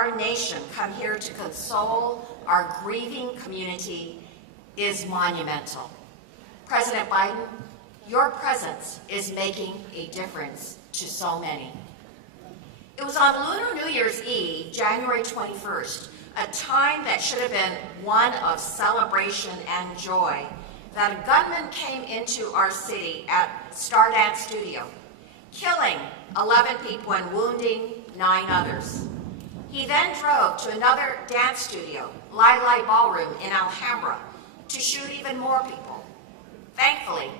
our nation come here to console our grieving community is monumental. President Biden, your presence is making a difference to so many. It was on Lunar New Year's Eve, January 21st, a time that should have been one of celebration and joy, that a gunman came into our city at Stardance Studio, killing 11 people and wounding 9 others. He then drove to another dance studio, Lai Lai Ballroom in Alhambra, to shoot even more people. Thankfully,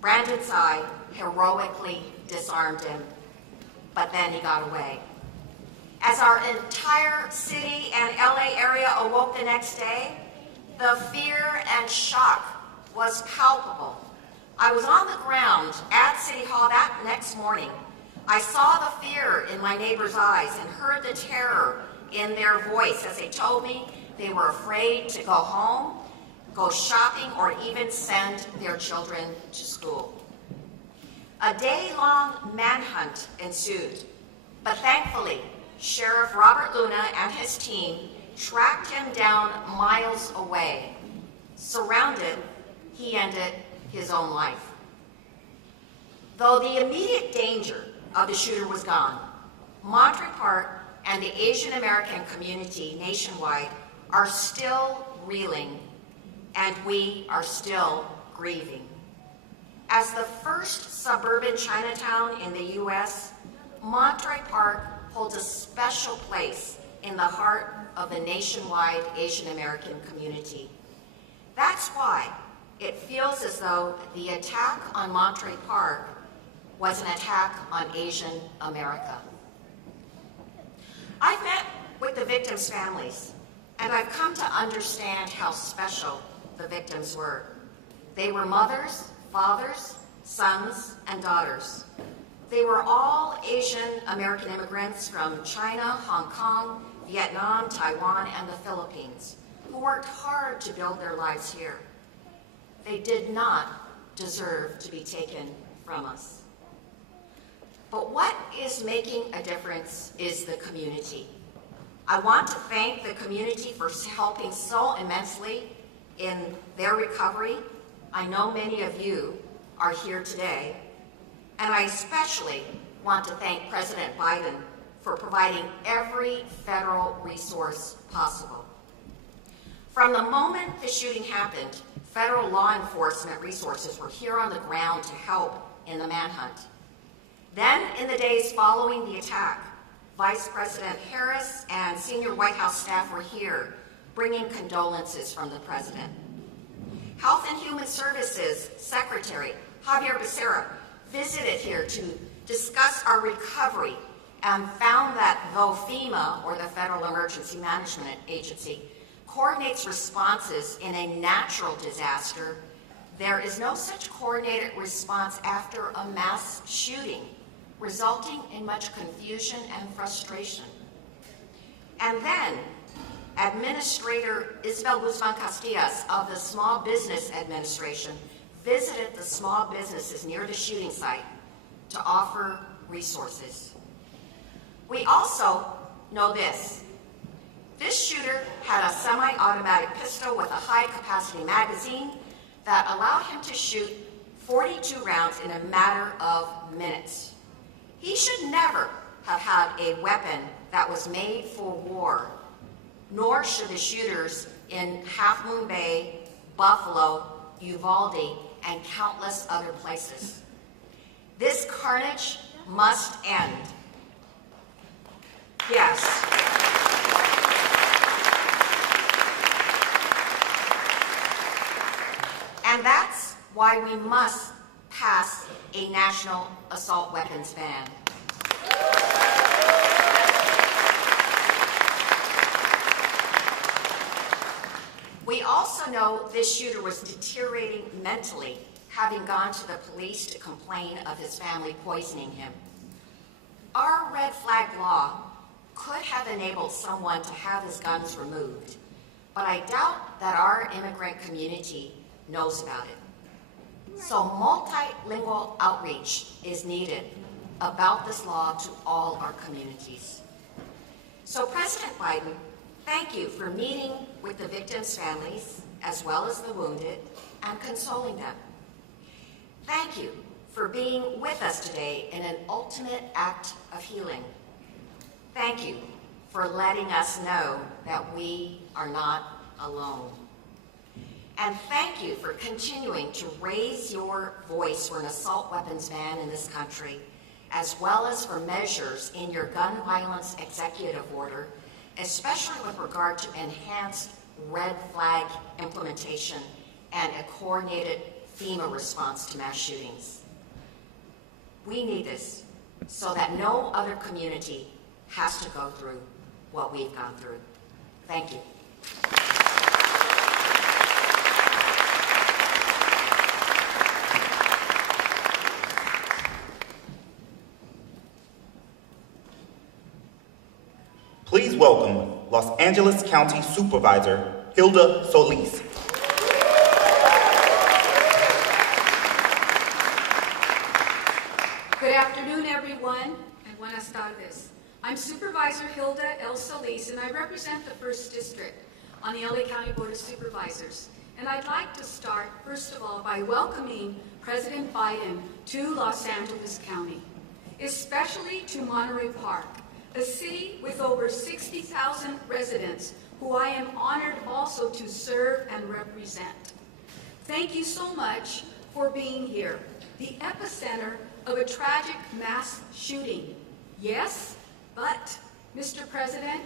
Brandon Tsai heroically disarmed him, but then he got away. As our entire city and LA area awoke the next day, the fear and shock was palpable. I was on the ground at City Hall that next morning. I saw the fear in my neighbors' eyes and heard the terror in their voice as they told me they were afraid to go home, go shopping, or even send their children to school. A day-long manhunt ensued, but thankfully, Sheriff Robert Luna and his team tracked him down miles away. Surrounded, he ended his own life. Though the immediate danger of the shooter was gone, Monterey Park and the Asian American community nationwide are still reeling, and we are still grieving. As the first suburban Chinatown in the U.S., Monterey Park holds a special place in the heart of the nationwide Asian American community. That's why it feels as though the attack on Monterey Park was an attack on Asian America. I've met with the victims' families, and I've come to understand how special the victims were. They were mothers, fathers, sons, and daughters. They were all Asian American immigrants from China, Hong Kong, Vietnam, Taiwan, and the Philippines, who worked hard to build their lives here. They did not deserve to be taken from us. But what is making a difference is the community. I want to thank the community for helping so immensely in their recovery. I know many of you are here today, and I especially want to thank President Biden for providing every federal resource possible. From the moment the shooting happened, federal law enforcement resources were here on the ground to help in the manhunt. Then, in the days following the attack, Vice President Harris and senior White House staff were here, bringing condolences from the president. Health and Human Services Secretary Javier Becerra visited here to discuss our recovery and found that though FEMA, or the Federal Emergency Management Agency, coordinates responses in a natural disaster, there is no such coordinated response after a mass shooting, resulting in much confusion and frustration. And then, Administrator Isabel Guzman Castillas of the Small Business Administration visited the small businesses near the shooting site to offer resources. We also know this. This shooter had a semi-automatic pistol with a high-capacity magazine that allowed him to shoot 42 rounds in a matter of minutes. He should never have had a weapon that was made for war, nor should the shooters in Half Moon Bay, Buffalo, Uvalde, and countless other places. This carnage must end. Yes. And that's why we must pass a national assault weapons ban. We also know this shooter was deteriorating mentally, having gone to the police to complain of his family poisoning him. Our red flag law could have enabled someone to have his guns removed, but I doubt that our immigrant community knows about it. So multilingual outreach is needed about this law to all our communities. So President Biden, thank you for meeting with the victims' families, as well as the wounded, and consoling them. Thank you for being with us today in an ultimate act of healing. Thank you for letting us know that we are not alone. And thank you for continuing to raise your voice for an assault weapons ban in this country, as well as for measures in your gun violence executive order, especially with regard to enhanced red flag implementation and a coordinated FEMA response to mass shootings. We need this so that no other community has to go through what we've gone through. Thank you. Please welcome Los Angeles County Supervisor Hilda Solis. Good afternoon, everyone, and buenas tardes. I'm Supervisor Hilda L. Solis, and I represent the 1st District on the LA County Board of Supervisors. And I'd like to start, first of all, by welcoming President Biden to Los Angeles County, especially to Monterey Park, a city with over 60,000 residents who I am honored also to serve and represent. Thank you so much for being here, the epicenter of a tragic mass shooting. Yes, but, Mr. President,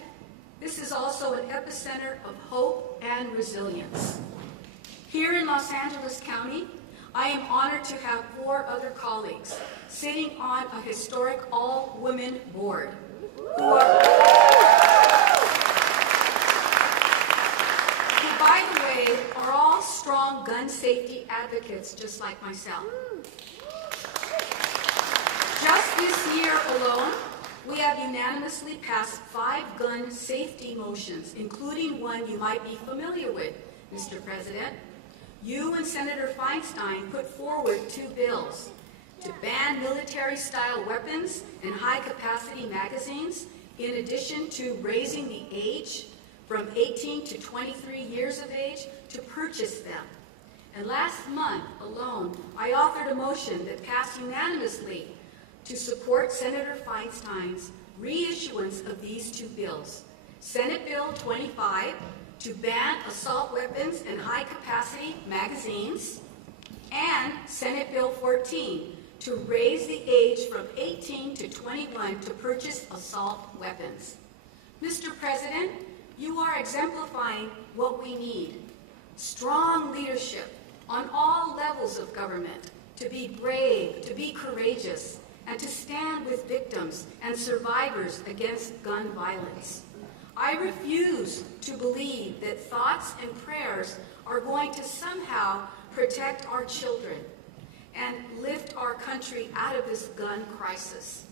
this is also an epicenter of hope and resilience. Here in Los Angeles County, I am honored to have 4 other colleagues sitting on a historic all-women board who, by the way, are all strong gun safety advocates just like myself. Just this year alone, we have unanimously passed 5 gun safety motions, including one you might be familiar with, Mr. President. You and Senator Feinstein put forward 2 bills to ban military-style weapons and high-capacity magazines, in addition to raising the age from 18 to 23 years of age to purchase them. And last month alone, I authored a motion that passed unanimously to support Senator Feinstein's reissuance of these 2 bills. Senate Bill 25 to ban assault weapons and high-capacity magazines, and Senate Bill 14 to raise the age from 18 to 21 to purchase assault weapons. Mr. President, you are exemplifying what we need: strong leadership on all levels of government, to be brave, to be courageous, and to stand with victims and survivors against gun violence. I refuse to believe that thoughts and prayers are going to somehow protect our children and lift our country out of this gun crisis.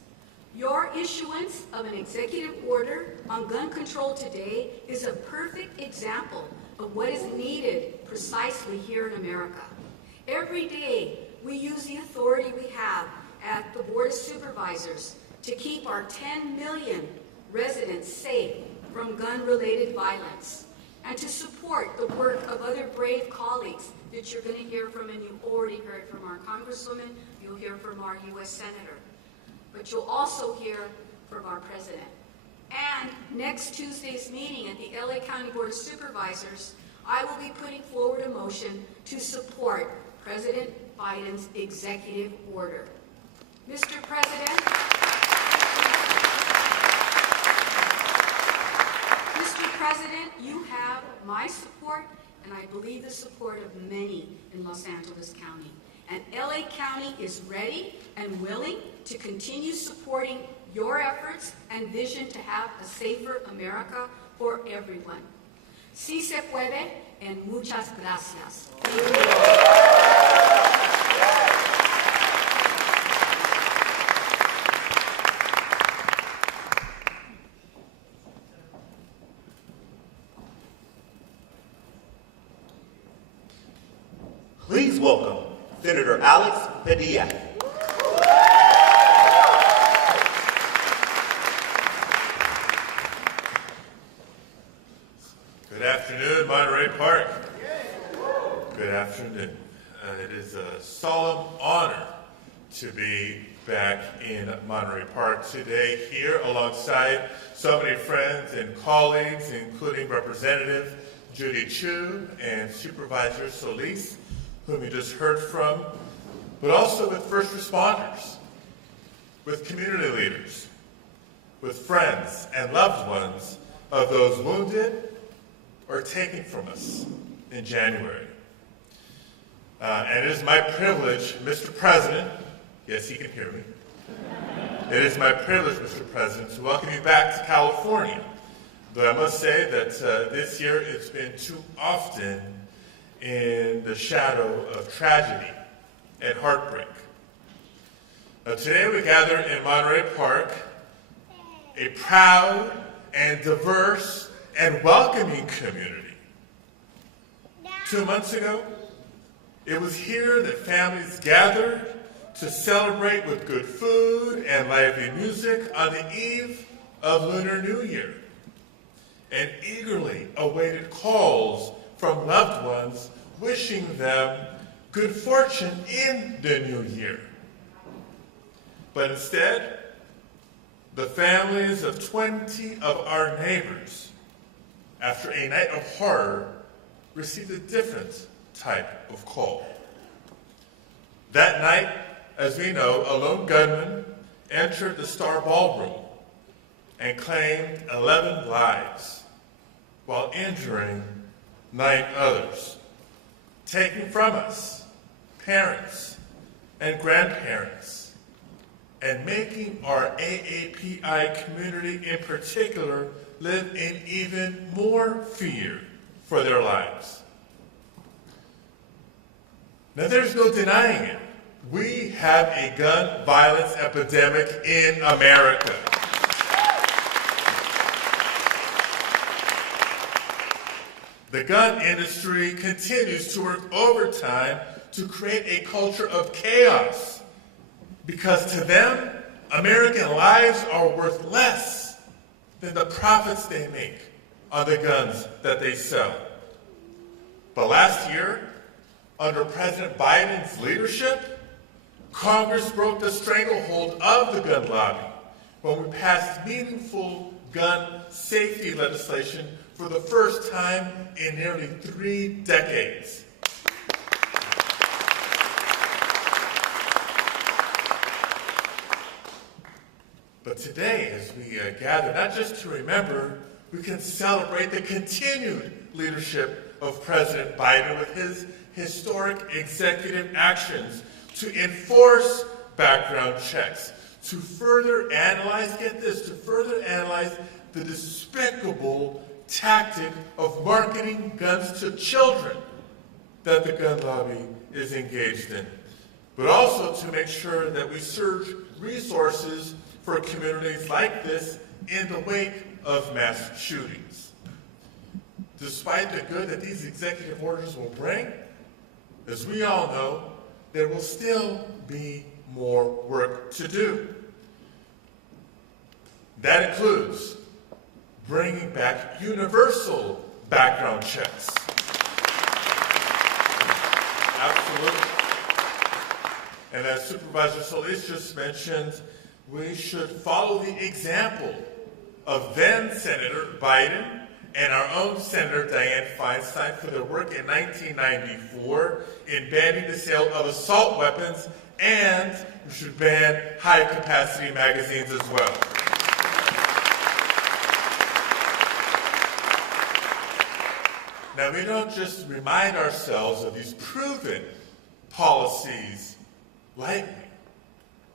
Your issuance of an executive order on gun control today is a perfect example of what is needed precisely here in America. Every day, we use the authority we have at the Board of Supervisors to keep our 10 million residents safe from gun-related violence, and to support the work of other brave colleagues that you're going to hear from, and you already heard from our Congresswoman, you'll hear from our U.S. Senator, but you'll also hear from our President. And next Tuesday's meeting at the LA County Board of Supervisors, I will be putting forward a motion to support President Biden's executive order. Mr. President, you have my support, and I believe the support of many in Los Angeles County. And LA County is ready and willing to continue supporting your efforts and vision to have a safer America for everyone. Si se puede, and muchas gracias. Please welcome Senator Alex Padilla. Good afternoon, Monterey Park. Good afternoon. It is a solemn honor to be back in Monterey Park today here alongside so many friends and colleagues, including Representative Judy Chu and Supervisor Solis, whom you just heard from, but also with first responders, with community leaders, with friends and loved ones of those wounded or taken from us in January. And it is my privilege, Mr. President, yes, he can hear me. It is my privilege, Mr. President, to welcome you back to California. Though I must say that this year it's been too often in the shadow of tragedy and heartbreak. Now, today we gather in Monterey Park, a proud and diverse and welcoming community. 2 months ago, it was here that families gathered to celebrate with good food and lively music on the eve of Lunar New Year, and eagerly awaited calls from loved ones wishing them good fortune in the new year. But instead, the families of 20 of our neighbors, after a night of horror, received a different type of call. That night, as we know, a lone gunman entered the Star Ballroom and claimed 11 lives while injuring 9 others, taking from us parents and grandparents, and making our AAPI community in particular live in even more fear for their lives. Now, there's no denying it. We have a gun violence epidemic in America. The gun industry continues to work overtime to create a culture of chaos, because to them, American lives are worth less than the profits they make on the guns that they sell. But last year, under President Biden's leadership, Congress broke the stranglehold of the gun lobby when we passed meaningful gun safety legislation for the first time in nearly 3 decades. But today, as we gather, not just to remember, we can celebrate the continued leadership of President Biden with his historic executive actions to enforce background checks, to further analyze, get this, to further analyze the despicable tactic of marketing guns to children that the gun lobby is engaged in, but also to make sure that we surge resources for communities like this in the wake of mass shootings. Despite the good that these executive orders will bring, as we all know, there will still be more work to do. That includes bringing back universal background checks. Absolutely. And as Supervisor Solis just mentioned, we should follow the example of then Senator Biden and our own Senator Dianne Feinstein for their work in 1994 in banning the sale of assault weapons, and we should ban high-capacity magazines as well. Now, we don't just remind ourselves of these proven policies lightly.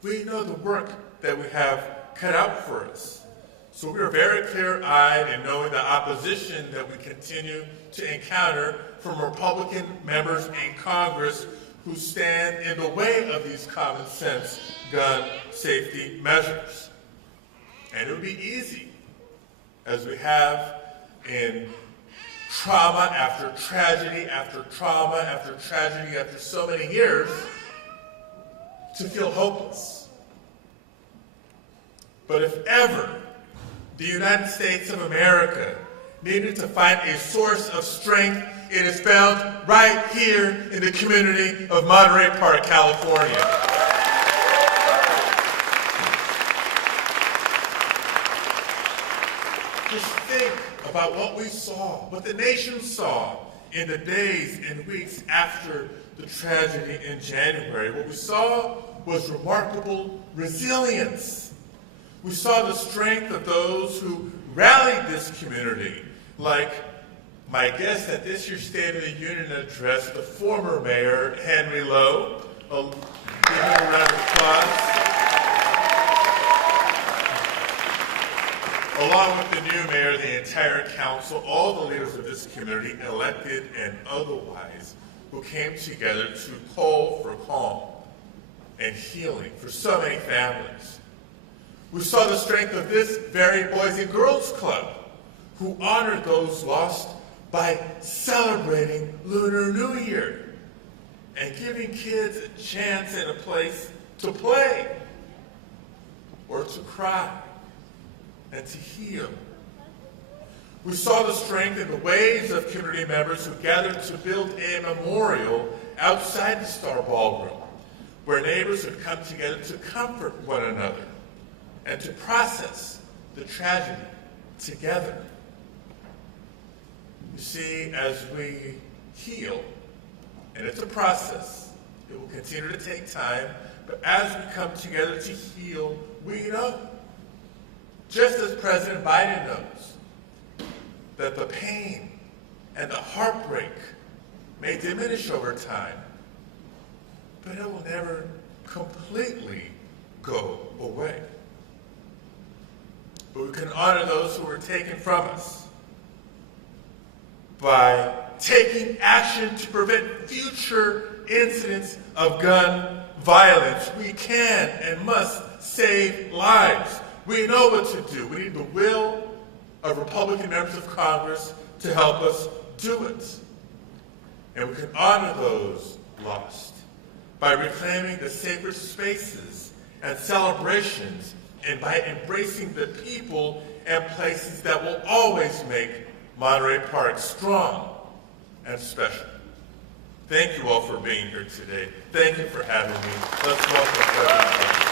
We know the work that we have cut out for us. So we are very clear-eyed in knowing the opposition that we continue to encounter from Republican members in Congress who stand in the way of these common-sense gun safety measures. And it would be easy, as we have in trauma after tragedy after trauma after tragedy after so many years, to feel hopeless. But if ever the United States of America needed to find a source of strength, it is found right here in the community of Monterey Park, California. Just think about what we saw, what the nation saw in the days and weeks after the tragedy in January. What we saw was remarkable resilience. We saw the strength of those who rallied this community, like my guest at this year's State of the Union address, the former mayor, Henry Lowe. Give him a round of applause. Along with the new mayor, the entire council, all the leaders of this community, elected and otherwise, who came together to call for calm and healing for so many families. We saw the strength of this very Boys and Girls Club, who honored those lost by celebrating Lunar New Year and giving kids a chance and a place to play or to cry and to heal. We saw the strength in the waves of community members who gathered to build a memorial outside the Star Ballroom, where neighbors would come together to comfort one another and to process the tragedy together. You see, as we heal, and it's a process, it will continue to take time, but as we come together to heal, we know, just as President Biden knows, that the pain and the heartbreak may diminish over time, but it will never completely go away. But we can honor those who were taken from us by taking action to prevent future incidents of gun violence. We can and must save lives. We know what to do. We need the will of Republican members of Congress to help us do it. And we can honor those lost by reclaiming the sacred spaces and celebrations and by embracing the people and places that will always make Monterey Park strong and special. Thank you all for being here today. Thank you for having me. Let's welcome President Biden.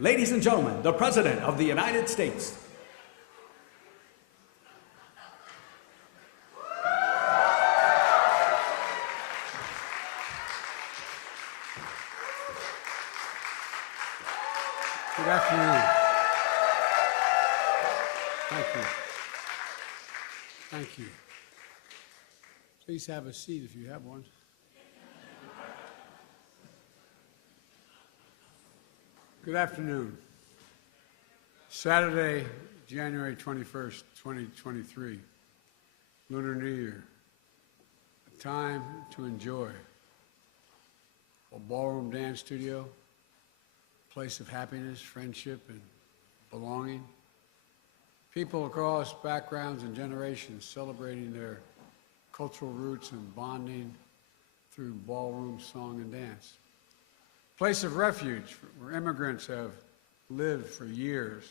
ladies and gentlemen, the President of the United States. Good afternoon. Thank you. Thank you. Please have a seat if you have one. Good afternoon. Saturday, January 21st, 2023, Lunar New Year. A time to enjoy. A ballroom dance studio, place of happiness, friendship, and belonging. People across backgrounds and generations celebrating their cultural roots and bonding through ballroom song and dance. Place of refuge where immigrants have lived for years.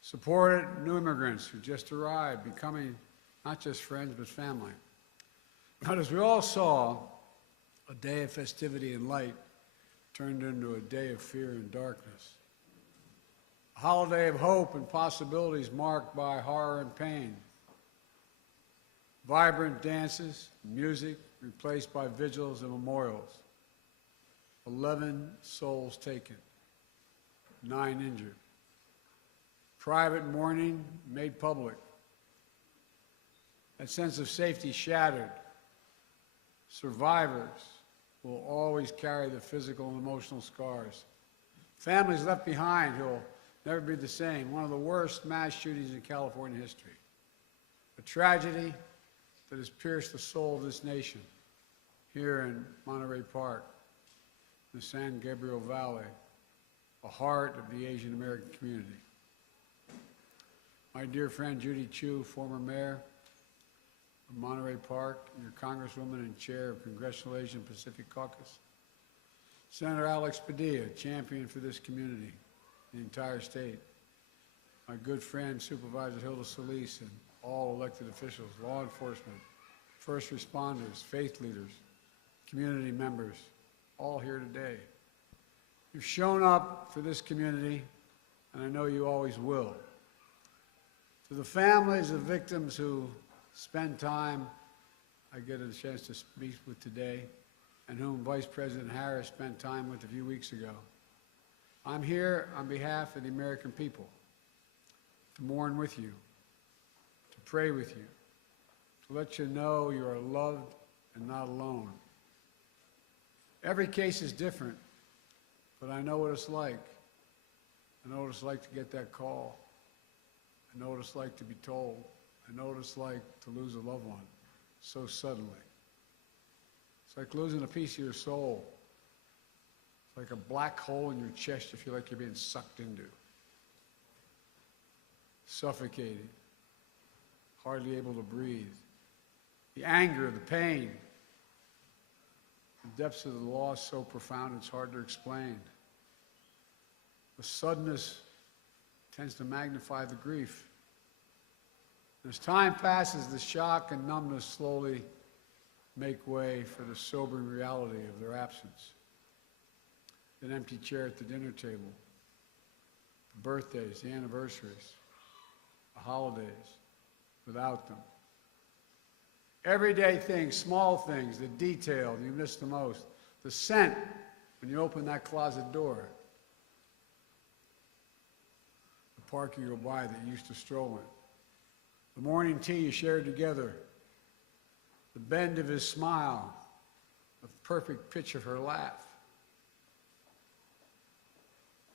Supported new immigrants who just arrived, becoming not just friends, but family. But as we all saw, a day of festivity and light turned into a day of fear and darkness. A holiday of hope and possibilities marked by horror and pain. Vibrant dances, music replaced by vigils and memorials. 11 souls taken, 9 injured. Private mourning made public. That sense of safety shattered. Survivors will always carry the physical and emotional scars. Families left behind who will never be the same. One of the worst mass shootings in California history. A tragedy that has pierced the soul of this nation here in Monterey Park, the San Gabriel Valley, the heart of the Asian American community. My dear friend Judy Chu, former mayor of Monterey Park, your congresswoman and chair of Congressional Asian Pacific Caucus. Senator Alex Padilla, champion for this community, the entire state. My good friend Supervisor Hilda Solis and all elected officials, law enforcement, first responders, faith leaders, community members, all here today. You've shown up for this community, and I know you always will. To the families of victims who spend time, I get a chance to speak with today, and whom Vice President Harris spent time with a few weeks ago. I'm here on behalf of the American people to mourn with you, to pray with you, to let you know you are loved and not alone. Every case is different, but I know what it's like. I know what it's like to get that call. I know what it's like to be told. I know what it's like to lose a loved one so suddenly. It's like losing a piece of your soul. It's like a black hole in your chest you feel like you're being sucked into. Suffocating, hardly able to breathe. The anger, the pain, the depths of the loss so profound it's hard to explain. The suddenness tends to magnify the grief. As time passes, the shock and numbness slowly make way for the sobering reality of their absence. An empty chair at the dinner table, the birthdays, the anniversaries, the holidays, without them. Everyday things, small things, the detail you miss the most, the scent when you open that closet door, the park you go by that you used to stroll in. The morning tea you shared together, the bend of his smile, the perfect pitch of her laugh.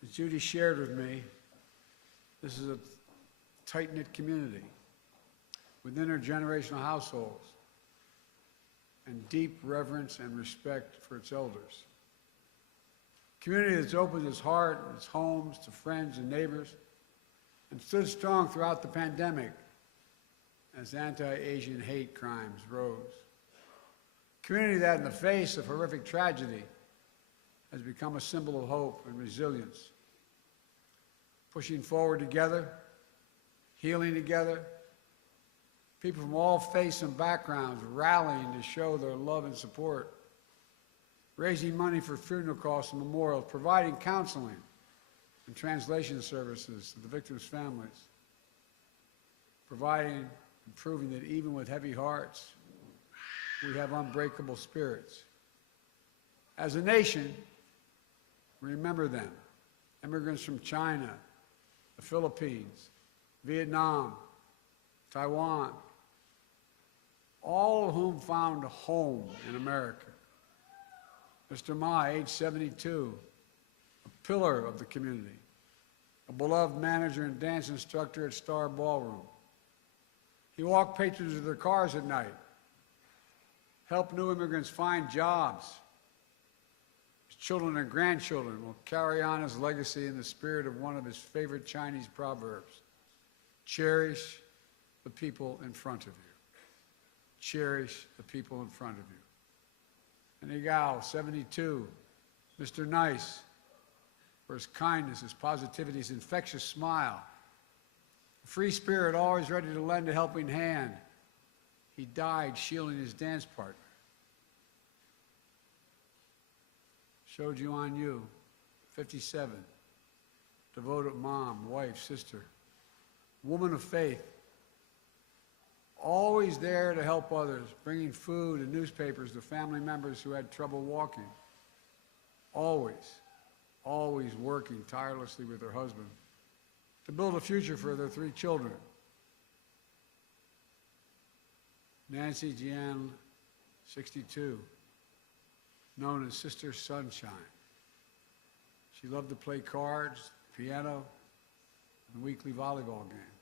As Judy shared with me, this is a tight-knit community with intergenerational households and deep reverence and respect for its elders. A community that's opened its heart and its homes to friends and neighbors and stood strong throughout the pandemic as anti-Asian hate crimes rose. A community that, in the face of horrific tragedy, has become a symbol of hope and resilience. Pushing forward together, healing together, people from all faiths and backgrounds rallying to show their love and support, raising money for funeral costs and memorials, providing counseling, and translation services to the victims' families, providing and proving that even with heavy hearts, we have unbreakable spirits. As a nation, remember them. Immigrants from China, the Philippines, Vietnam, Taiwan, all of whom found a home in America. Mr. Ma, age 72, a pillar of the community, a beloved manager and dance instructor at Star Ballroom. He walked patrons to their cars at night, helped new immigrants find jobs. His children and grandchildren will carry on his legacy in the spirit of one of his favorite Chinese proverbs: cherish the people in front of you. Cherish the people in front of you. And Igao, 72, Mr. Nice, for his kindness, his positivity, his infectious smile, a free spirit always ready to lend a helping hand. He died shielding his dance partner. Shoju Anyu, 57, devoted mom, wife, sister, woman of faith, always there to help others, bringing food and newspapers to family members who had trouble walking. Always, always working tirelessly with her husband to build a future for their 3 children. Nancy Jian, 62, known as Sister Sunshine. She loved to play cards, piano, and weekly volleyball game.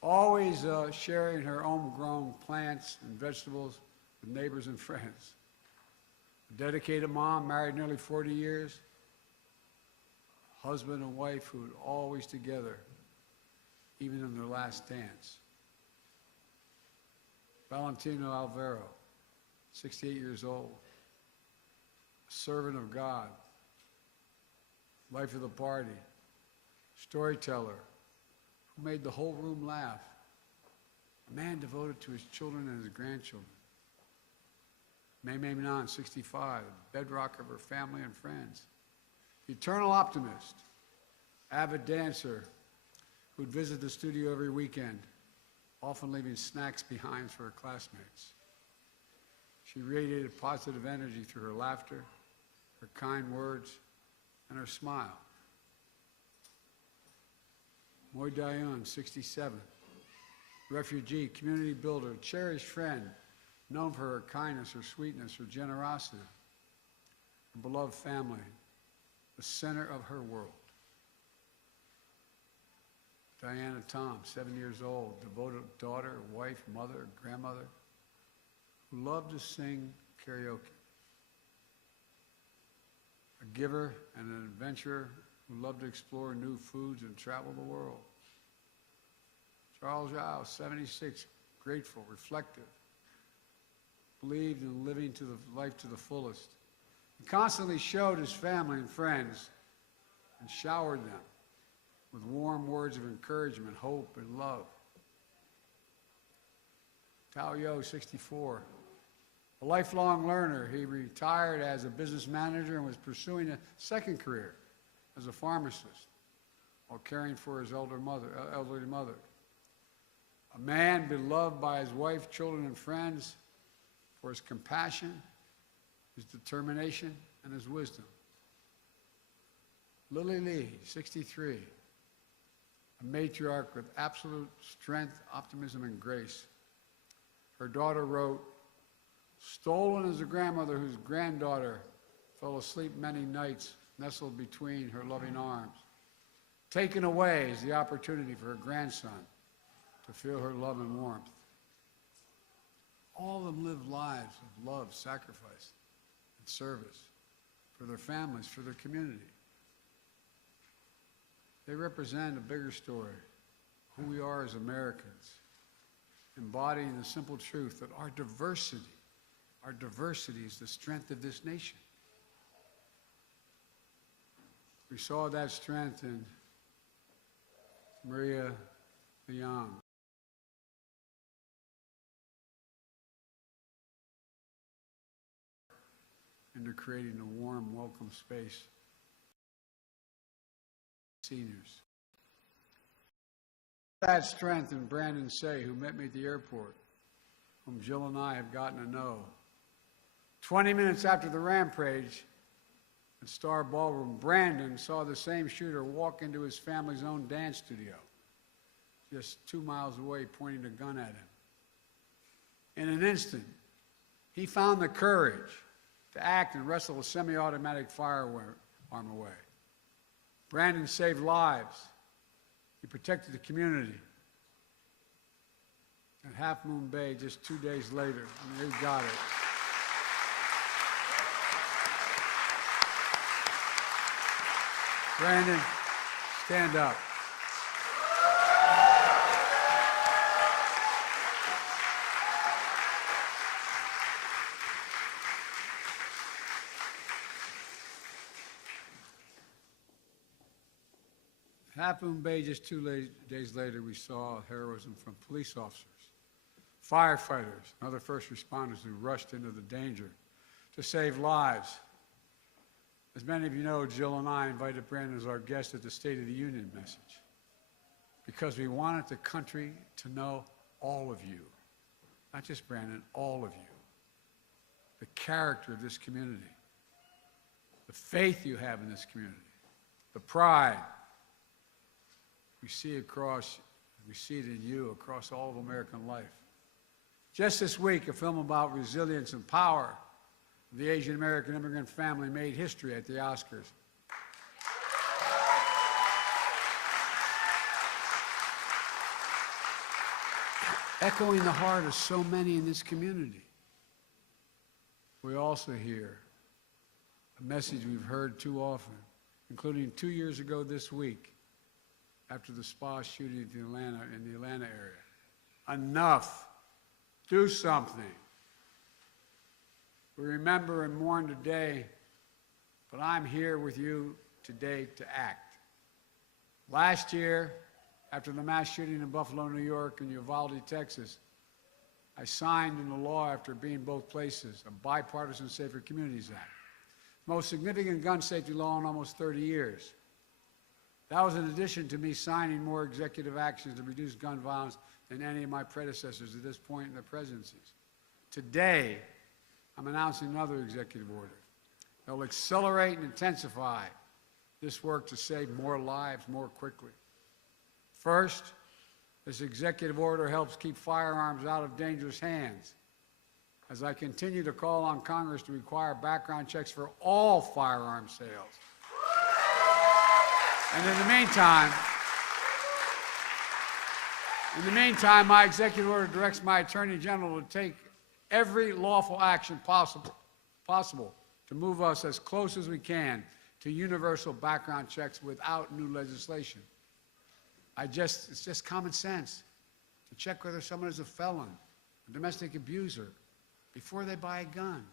Always sharing her homegrown plants and vegetables with neighbors and friends. A dedicated mom, married nearly 40 years. Husband and wife who were always together, even in their last dance. Valentino Alvaro, 68 years old. A servant of God. Life of the party. Storyteller. Who made the whole room laugh. A man devoted to his children and his grandchildren. Mei Nan, 65, bedrock of her family and friends. The eternal optimist, avid dancer who'd visit the studio every weekend, often leaving snacks behind for her classmates. She radiated positive energy through her laughter, her kind words, and her smile. Moy Dayun, 67, refugee, community builder, cherished friend, known for her kindness, her sweetness, her generosity, her beloved family, the center of her world. Diana Tom, 7 years old, devoted daughter, wife, mother, grandmother, who loved to sing karaoke. A giver and an adventurer who loved to explore new foods and travel the world. Charles Zhao, 76, grateful, reflective, believed in living to the life to the fullest. He constantly showed his family and friends and showered them with warm words of encouragement, hope, and love. Tao Yo, 64, a lifelong learner. He retired as a business manager and was pursuing a second career as a pharmacist while caring for his elderly mother. A man beloved by his wife, children, and friends for his compassion, his determination, and his wisdom. Lily Lee, 63, a matriarch with absolute strength, optimism, and grace. Her daughter wrote, "Stolen is a grandmother whose granddaughter fell asleep many nights nestled between her loving arms. Taken away is the opportunity for her grandson to feel her love and warmth." All of them live lives of love, sacrifice, and service for their families, for their community. They represent a bigger story, who we are as Americans, embodying the simple truth that our diversity is the strength of this nation. We saw that strength in Maria Liang. Into creating a warm, welcome space seniors. That strength in Brandon Say, who met me at the airport, whom Jill and I have gotten to know. 20 minutes after the rampage at Star Ballroom, Brandon saw the same shooter walk into his family's own dance studio, just 2 miles away, pointing a gun at him. In an instant, he found the courage to act and wrestle a semi-automatic firearm away. Brandon saved lives. He protected the community. At Half Moon Bay, just 2 days later, he got it. Brandon, stand up. Half Moon Bay, just 2 days later, we saw heroism from police officers, firefighters, and other first responders who rushed into the danger to save lives. As many of you know, Jill and I invited Brandon as our guest at the State of the Union message because we wanted the country to know all of you, not just Brandon, all of you, the character of this community, the faith you have in this community, the pride. We see it in you across all of American life. Just this week, a film about resilience and power of the Asian American immigrant family made history at the Oscars. Echoing the heart of so many in this community. We also hear a message we've heard too often, including 2 years ago this week, after the spa shooting in the Atlanta area. Enough. Do something. We remember and mourn today, but I'm here with you today to act. Last year, after the mass shooting in Buffalo, New York, and Uvalde, Texas, I signed into law, after being both places, a bipartisan Safer Communities Act, the most significant gun safety law in almost 30 years. That was in addition to me signing more executive actions to reduce gun violence than any of my predecessors at this point in their presidencies. Today, I'm announcing another executive order that will accelerate and intensify this work to save more lives more quickly. First, this executive order helps keep firearms out of dangerous hands, as I continue to call on Congress to require background checks for all firearm sales. And in the meantime, my executive order directs my Attorney General to take every lawful action possible to move us as close as we can to universal background checks without new legislation. It's just common sense to check whether someone is a felon, a domestic abuser, before they buy a gun.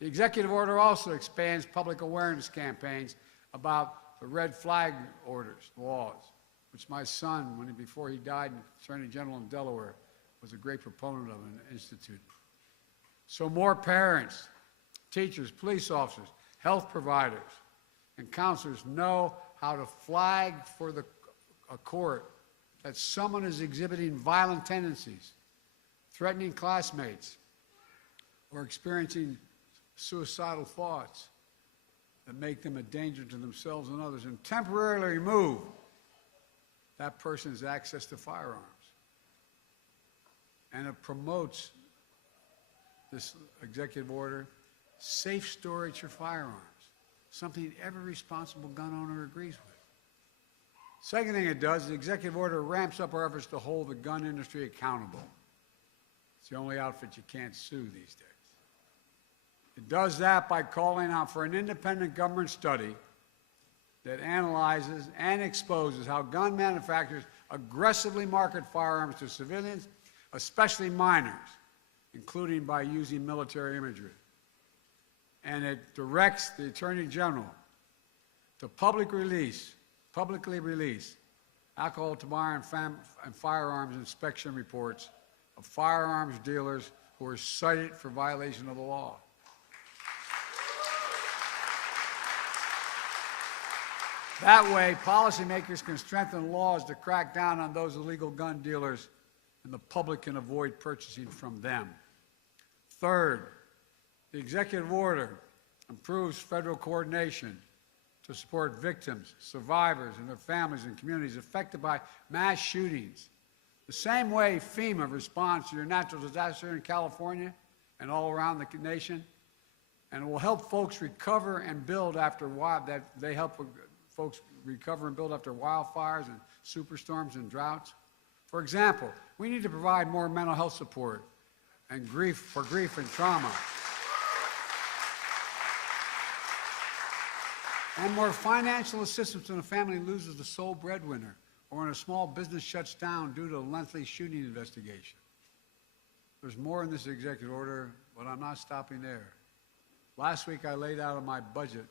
The executive order also expands public awareness campaigns about the red flag orders, laws, which my son, before he died, Attorney General in Delaware, was a great proponent of and instituted. So more parents, teachers, police officers, health providers, and counselors know how to flag for a court that someone is exhibiting violent tendencies, threatening classmates, or experiencing suicidal thoughts that make them a danger to themselves and others, and temporarily remove that person's access to firearms. And it promotes, this executive order, safe storage for firearms, something every responsible gun owner agrees with. Second thing it does, the executive order ramps up our efforts to hold the gun industry accountable. It's the only outfit you can't sue these days. It does that by calling out for an independent government study that analyzes and exposes how gun manufacturers aggressively market firearms to civilians, especially minors, including by using military imagery. And it directs the Attorney General to publicly release alcohol, tobacco, and firearms inspection reports of firearms dealers who are cited for violation of the law. That way, policymakers can strengthen laws to crack down on those illegal gun dealers, and the public can avoid purchasing from them. Third, the executive order improves federal coordination to support victims, survivors, and their families and communities affected by mass shootings. The same way FEMA responds to your natural disaster in California and all around the nation, and it will help folks recover and build after folks recover and build after wildfires and superstorms and droughts. For example, we need to provide more mental health support and grief and trauma, and more financial assistance when a family loses the sole breadwinner or when a small business shuts down due to a lengthy shooting investigation. There's more in this executive order, but I'm not stopping there. Last week I laid out in my budget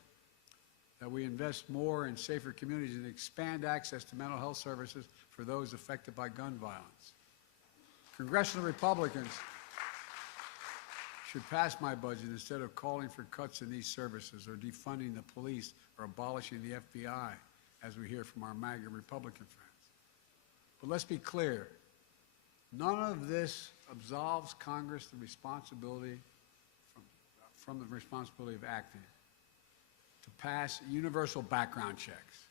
that we invest more in safer communities and expand access to mental health services for those affected by gun violence. Congressional Republicans should pass my budget instead of calling for cuts in these services or defunding the police or abolishing the FBI, as we hear from our MAGA Republican friends. But let's be clear, none of this absolves Congress the responsibility from the responsibility of acting to pass universal background checks,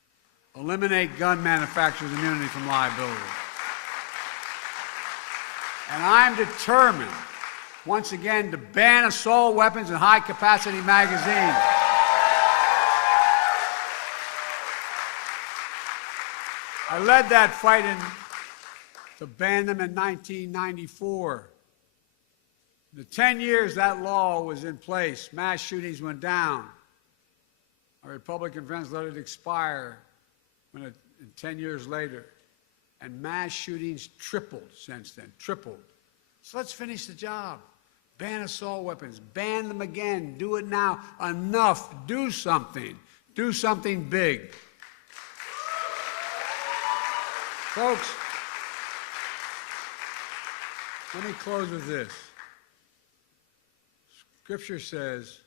eliminate gun manufacturers' immunity from liability. And I'm determined, once again, to ban assault weapons and high-capacity magazines. I led that fight to ban them in 1994. The 10 years that law was in place, mass shootings went down. Our Republican friends let it expire 10 years later. And mass shootings tripled since then, tripled. So let's finish the job. Ban assault weapons, ban them again, do it now. Enough, do something big. Folks, let me close with this. Scripture says,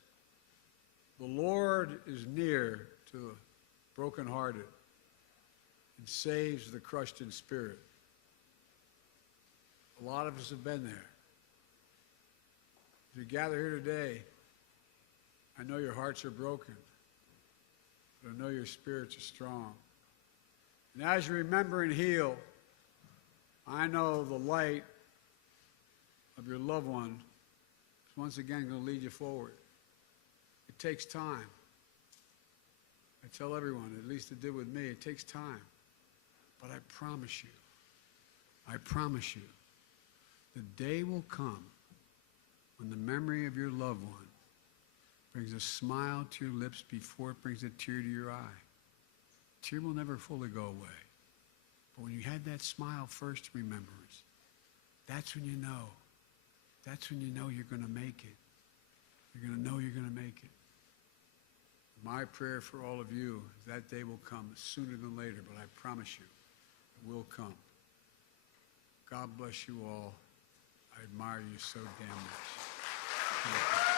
the Lord is near to the brokenhearted and saves the crushed in spirit. A lot of us have been there. As you gather here today, I know your hearts are broken, but I know your spirits are strong. And as you remember and heal, I know the light of your loved one is once again going to lead you forward. It takes time. I tell everyone, at least it did with me, it takes time. But I promise you, the day will come when the memory of your loved one brings a smile to your lips before it brings a tear to your eye. A tear will never fully go away. But when you had that smile first remembrance, that's when you know. That's when you know you're going to make it. You're going to know you're going to make it. My prayer for all of you is that day will come sooner than later, but I promise you, it will come. God bless you all. I admire you so damn much.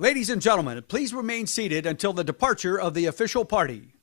Ladies and gentlemen, please remain seated until the departure of the official party.